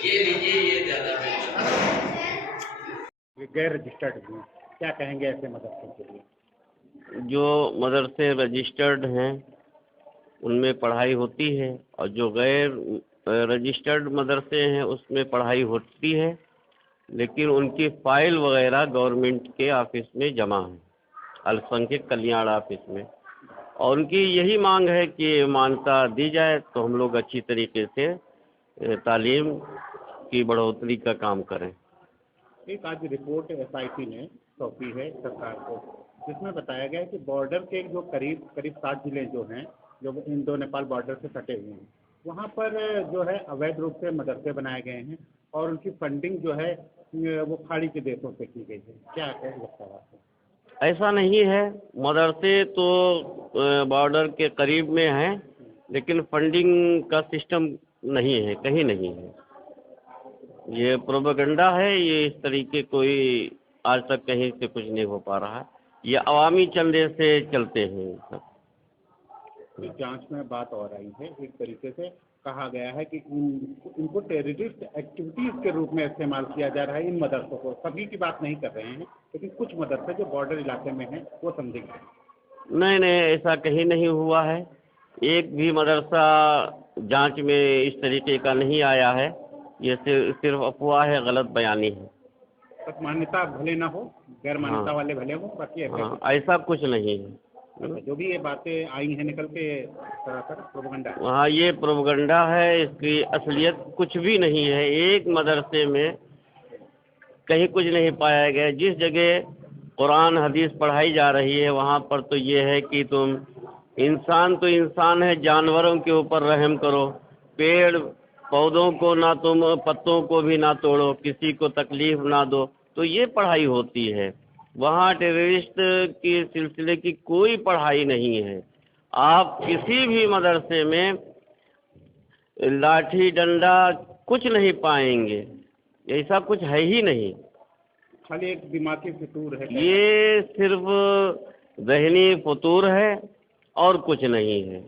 ये लीजिए, ये ज्यादा बेहतर। गैर रजिस्टर्ड हैं, क्या कहेंगे ऐसे मदरसे के लिए? जो मदरसे रजिस्टर्ड हैं उनमें पढ़ाई होती है, और जो गैर रजिस्टर्ड मदरसे हैं उसमें पढ़ाई होती है, लेकिन उनकी फ़ाइल वगैरह गवर्नमेंट के ऑफिस में जमा है, अल्पसंख्यक कल्याण ऑफिस में, और उनकी यही मांग है कि मान्यता दी जाए तो हम लोग अच्छी तरीके से तालीम की बढ़ोतरी का काम करें। एक आज रिपोर्ट SIT ने सौंपी है सरकार को, जिसमें बताया गया है कि बॉर्डर के जो करीब 7 जिले जो हैं, जो इंडो नेपाल बॉर्डर से सटे हुए हैं, वहाँ पर जो है अवैध रूप से मदरसे बनाए गए हैं और उनकी फंडिंग जो है वो खाड़ी के देशों से की गई है। क्या लगता है आपको? ऐसा नहीं है, मदरसे तो बॉर्डर के करीब में हैं, लेकिन फंडिंग का सिस्टम नहीं है, कहीं नहीं है। ये प्रोपेगेंडा है, ये इस तरीके कोई आज तक कहीं से कुछ नहीं हो पा रहा है, ये अवामी चंदे से चलते हैं सब। जांच में बात और आई है, एक तरीके से कहा गया है कि इनको टेररिस्ट एक्टिविटीज़ के रूप में इस्तेमाल किया जा रहा है। इन मदरसों को, सभी की बात नहीं कर रहे हैं, लेकिन कुछ मदरसे जो बॉर्डर इलाके में हैं वो संदिग्ध हैं। नहीं, ऐसा कहीं नहीं हुआ है, एक भी मदरसा जांच में इस तरीके का नहीं आया है, ये सिर्फ अफवाह है, गलत बयानी है। बस मान्यता भले ना हो, गैर मान्यता हाँ, वाले भले हो, बाकी ऐसा कुछ नहीं है। जो भी ये बातें आई हैं निकल के सरासर प्रोपेगेंडा है। हाँ, ये प्रोपेगेंडा है, इसकी असलियत कुछ भी नहीं है। एक मदरसे में कहीं कुछ नहीं पाया गया। जिस जगह कुरान हदीस पढ़ाई जा रही है वहाँ पर तो ये है कि तुम इंसान तो इंसान है, जानवरों के ऊपर रहम करो, पेड़ पौधों को ना तुम पत्तों को भी ना तोड़ो, किसी को तकलीफ ना दो, तो ये पढ़ाई होती है। वहाँ टेररिस्ट के सिलसिले की कोई पढ़ाई नहीं है। आप किसी भी मदरसे में लाठी डंडा कुछ नहीं पाएंगे, ऐसा कुछ है ही नहीं। खाली एक दिमागी फितूर है, ये सिर्फ ज़हनी फतूर है और कुछ नहीं है।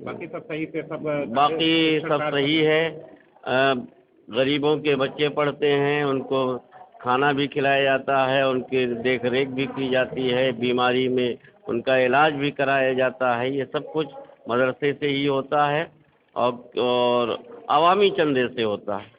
बाकी सब सही से बाकी सब सही है। गरीबों के बच्चे पढ़ते हैं, उनको खाना भी खिलाया जाता है, उनकी देख रेख भी की जाती है, बीमारी में उनका इलाज भी कराया जाता है। ये सब कुछ मदरसे से ही होता है और अवामी चंदे से होता है।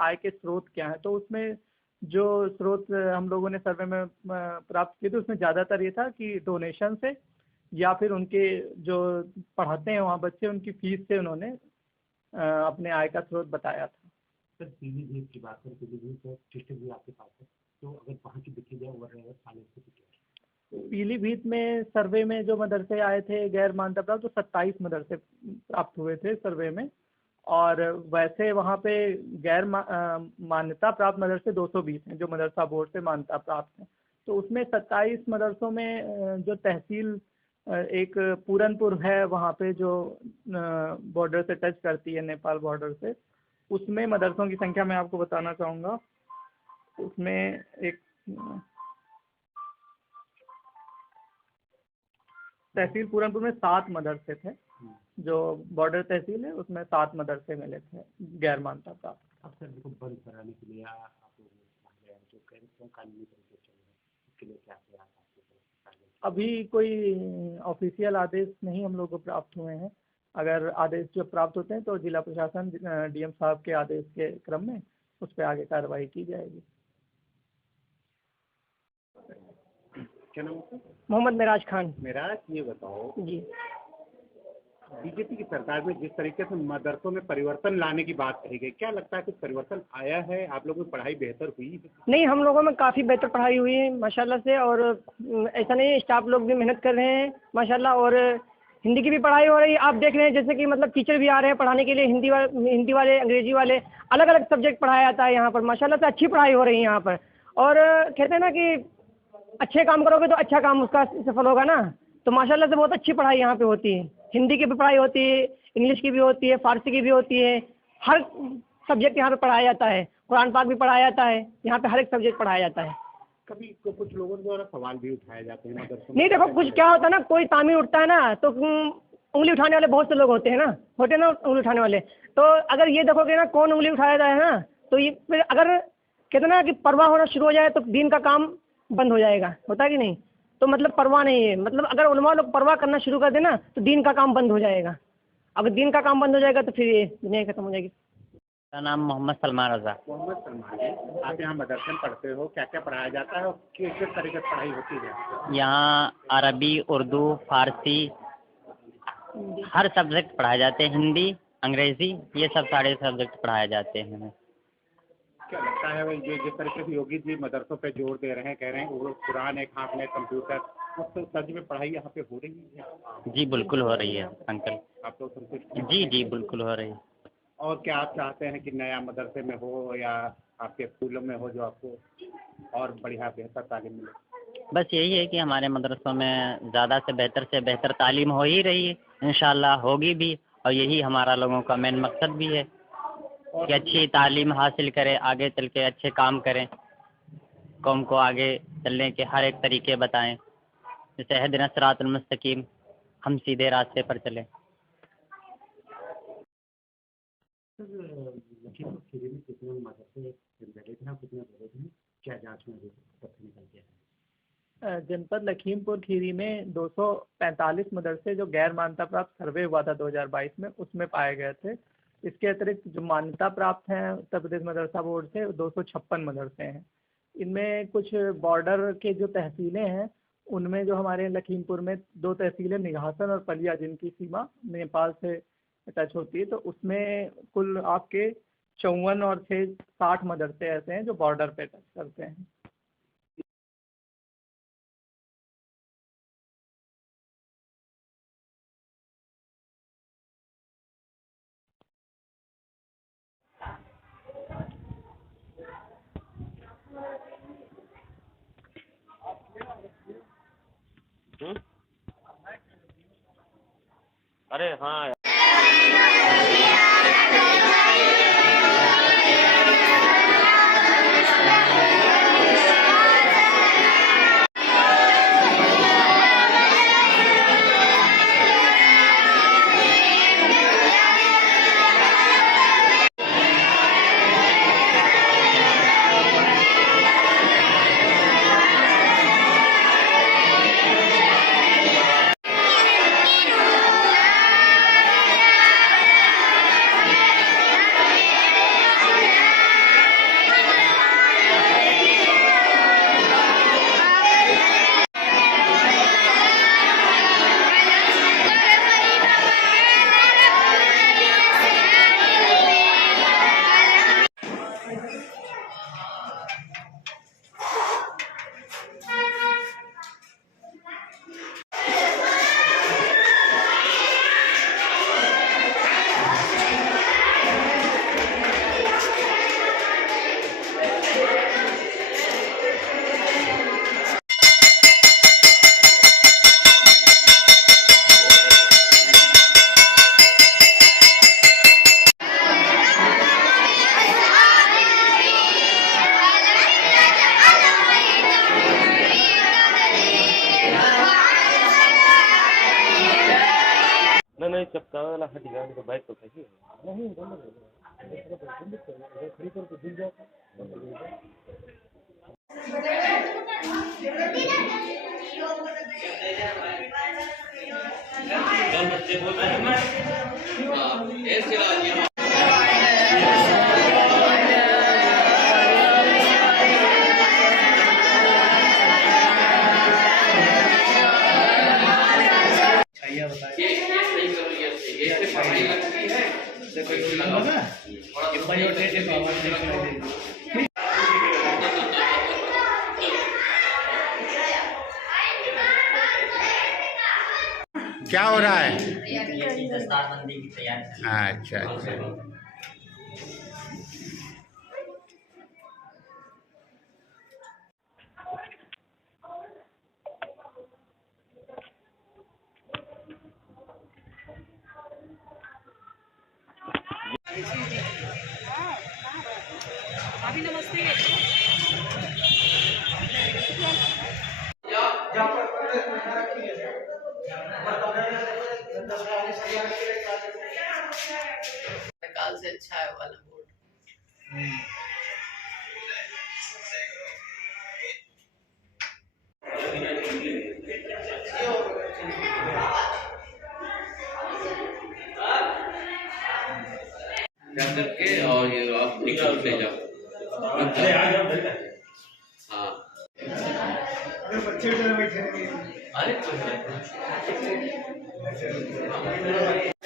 आय के स्रोत क्या है, तो उसमें जो स्रोत हम लोगों ने सर्वे में प्राप्त किए थे उसमें ज़्यादातर ये था कि डोनेशन से या फिर उनके जो पढ़ाते हैं वहाँ बच्चे, उनकी फीस से उन्होंने अपने आय का स्रोत बताया था। सर पीलीभीत की बात करें, पीलीभीत तो डिस्ट्रिक्ट भी आपके पास है, तो अगर वहाँ की देखी जाए ओवरऑल साल पीलीभीत में सर्वे में जो मदरसे आए थे गैर मान्यता प्राप्त, तो 27 मदरसे प्राप्त हुए थे सर्वे में, और वैसे वहाँ पे गैर मान्यता प्राप्त मदरसे 220 हैं जो मदरसा बोर्ड से मान्यता प्राप्त हैं। तो उसमें 27 मदरसों में जो तहसील एक पूरनपुर है वहाँ पे जो बॉर्डर से टच करती है नेपाल बॉर्डर से, उसमें मदरसों की संख्या मैं आपको बताना चाहूँगा। उसमें एक तहसील पूरनपुर में 7 मदरसे थे जो बॉर्डर तहसील है उसमें 7 मदरसे मिले थे गैर मान्यता प्राप्त। अब सर देखो बंद कराने के लिए आप लोग जो क्यों कानूनी तरीके चल रहे हैं इसके लिए क्या प्रयास आपके तरफ? अभी कोई ऑफिशियल आदेश नहीं हम लोग को प्राप्त हुए हैं। अगर आदेश जो प्राप्त होते हैं तो जिला प्रशासन डीएम साहब के आदेश के क्रम में उस पर आगे कार्रवाई की जाएगी। क्या नाम है? मोहम्मद मिराज खान। मेराज, ये बताओ जी। बीजेपी की सरकार में जिस तरीके से मदरसों में परिवर्तन लाने की बात कही गई, क्या लगता है कुछ परिवर्तन आया है? आप लोगों की पढ़ाई बेहतर हुई है? नहीं, हम लोगों में काफ़ी बेहतर पढ़ाई हुई है माशाल्लाह से, और ऐसा नहीं है, स्टाफ लोग भी मेहनत कर रहे हैं माशाल्लाह, और हिंदी की भी पढ़ाई हो रही है। आप देख रहे हैं जैसे कि मतलब टीचर भी आ रहे हैं पढ़ाने के लिए, हिंदी वाले अंग्रेजी वाले अलग अलग सब्जेक्ट पढ़ाया जाता है यहाँ पर माशाल्लाह से। अच्छी पढ़ाई हो रही है यहाँ पर, और कहते हैं ना कि अच्छे काम करोगे तो अच्छा काम उसका सफल होगा ना, तो माशाल्लाह से बहुत अच्छी पढ़ाई यहाँ पे होती है। हिंदी की भी पढ़ाई होती है, इंग्लिश की भी होती है, फारसी की भी होती है, हर सब्जेक्ट यहाँ पे पढ़ाया जाता है। कुरान पाक भी पढ़ाया जाता है यहाँ पे, हर एक सब्जेक्ट पढ़ाया जाता है। कभी तो कुछ लोगों द्वारा सवाल भी उठाए जाते हैं मदरसों में। नहीं देखो, कुछ क्या होता है ना, कोई तामीर उठता है ना तो उंगली उठाने वाले बहुत से लोग होते हैं ना, होते हैं ना उंगली उठाने वाले। तो अगर ये देखोगे ना कौन उंगली उठाया जाए ना, तो ये फिर अगर कहते हैं ना कि परवाह होना शुरू हो जाए तो दीन का काम बंद हो जाएगा, होता है कि नहीं? तो मतलब परवाह नहीं है, मतलब अगर उलमा लोग परवाह करना शुरू कर देना तो दीन का काम बंद हो जाएगा। अगर दीन का काम बंद हो जाएगा तो फिर ये दुनिया खत्म हो जाएगी। मेरा नाम मोहम्मद सलमान रज़ा। मोहम्मद सलमान जी, आप यहाँ मदरसे में पढ़ते हो, क्या क्या पढ़ाया जाता है और किस किस तरीके से पढ़ाई होती है? यहाँ अरबी, उर्दू, फारसी, हर सब्जेक्ट पढ़ाए जाते हैं। हिंदी, अंग्रेज़ी, ये सब सारे सब्जेक्ट पढ़ाए जाते हैं। क्या लगता है जो जिस तरीके से योगी जी मदरसों पे जोर दे रहे हैं, कह रहे हैं वो कुरान एक हाथ में कंप्यूटर, उस सच में पढ़ाई यहाँ पे हो रही है? जी बिल्कुल हो रही है अंकल। आप लोग संतुष्ट हैं? जी जी बिल्कुल हो रही है। और क्या आप चाहते हैं कि नया मदरसे में हो या आपके स्कूलों में हो जो आपको और बढ़िया बेहतर तालीम मिले? बस यही है कि हमारे मदरसों में ज़्यादा से बेहतर तालीम हो ही रही है, इंशाल्लाह होगी भी, और यही हमारा लोगों का मेन मकसद भी है कि अच्छी तालीम हासिल करें, आगे चल के अच्छे काम करें, कौम को आगे चलने के हर एक तरीके बताएं, जैसे इहदिना सिरातुल मुस्तकीम, हम सीधे रास्ते पर चलें। लखीमपुर खीरी में कितने मदरसे दलित हैं, कितने दलित हैं, क्या जांच में अभी तथ्य निकल के आए? जनपद लखीमपुर खीरी में 245 मदरसे जो गैर मान्यता प्राप्त सर्वे हुआ था 2022 में, उसमें पाए गए थे। इसके अतिरिक्त जो मान्यता प्राप्त हैं उत्तर प्रदेश मदरसा बोर्ड से 256 मदरसे हैं। इनमें कुछ बॉर्डर के जो तहसीलें हैं उनमें जो हमारे लखीमपुर में 2 तहसीलें निघासन और पलिया जिनकी सीमा नेपाल से टच होती है, तो उसमें कुल आपके 54 और 6 60 मदरसे ऐसे हैं जो बॉर्डर पे टच करते हैं। अरे हाँ। रास्ता वाला हट गया तो बाइक तो कैसी है? नहीं बंद कर खड़ी करके दिल जाता ऐसे आज ये सही करो, ये सही, ये से पढ़ाई लगती है। देखो लगाओ ना, ये बायोडेटा का आवाज देखें। क्या हो रहा है? दस्तारबंदी की तैयारी। अच्छा अच्छा। अभी नमस्ते। काल से अच्छा है वाला बोर्ड। जा करके और ये आप निकल ले जाओ। हाँ अरे कोई बात नहीं।